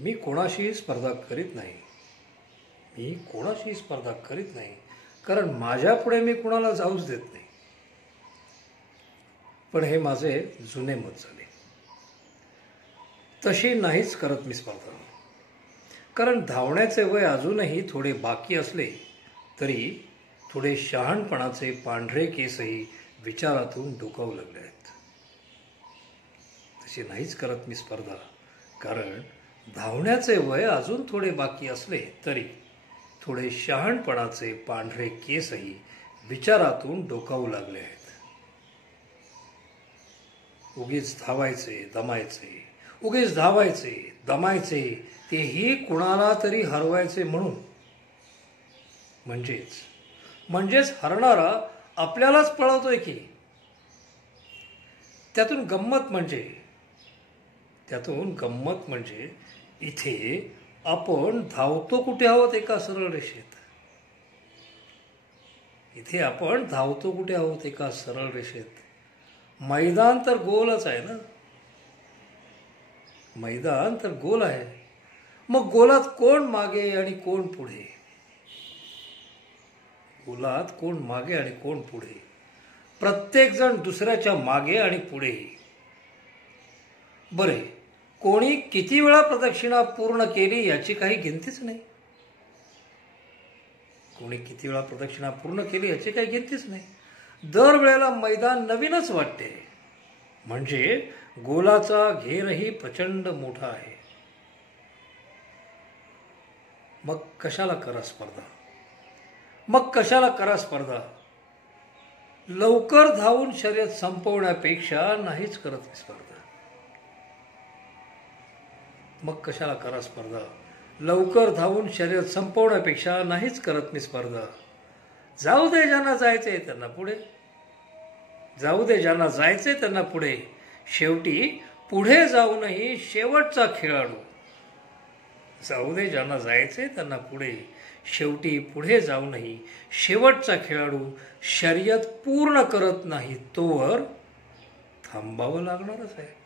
मी कोणाशीही स्पर्धा करीत नाही. मी कोणाशीही स्पर्धा करीत नाही, कारण माझ्यापुढे मी कुणाला जाऊच देत नाही. पण हे माझे जुने मत झाले. तशी नाहीच करत मी स्पर्धा. कारण धावण्याचे वय अजूनही थोडे बाकी असले तरी थोडे शहाणपणाचे पांढरे केसही विचारातून डोकावू लागले आहेत. तशी नाहीच करत मी स्पर्धा, कारण धावण्याचे वय अजून थोडे बाकी असले तरी थोडे शहाणपणाचे पांढरे केसही विचारातून डोकावू लागले आहेत. उगीच धावायचे दमायचे, उगीच धावायचे दमायचे, तेही कुणाला तरी हरवायचे म्हणून. म्हणजेच हरणारा आपल्यालाच पळवतोय की. त्यातून गंमत म्हणजे इथे आपण धावतो कुठे आहोत? एका सरळ रेषेत. मैदान तर गोलच आहे ना. मैदान तर गोल आहे. मग गोलात कोण मागे आणि कोण पुढे? प्रत्येक जण दुसऱ्याच्या मागे आणि पुढे. बरे, कोणी किती वेळा प्रदक्षिणा पूर्ण केली याची काही गिनतीच नाही. दरवेळेला मैदान नवीनच वाटते. म्हणजे गोलाचा घेरही प्रचंड मोठा आहे. मग कशाला करा स्पर्धा? लवकर धावून शर्यत संपवण्यापेक्षा नाहीच करत स्पर्धा. जाऊ दे ज्यांना जायचंय त्यांना पुढे. शेवटी पुढे जाऊनही शेवटचा खेळाडू शर्यत पूर्ण करत नाही तोवर थांबावं लागणारच आहे.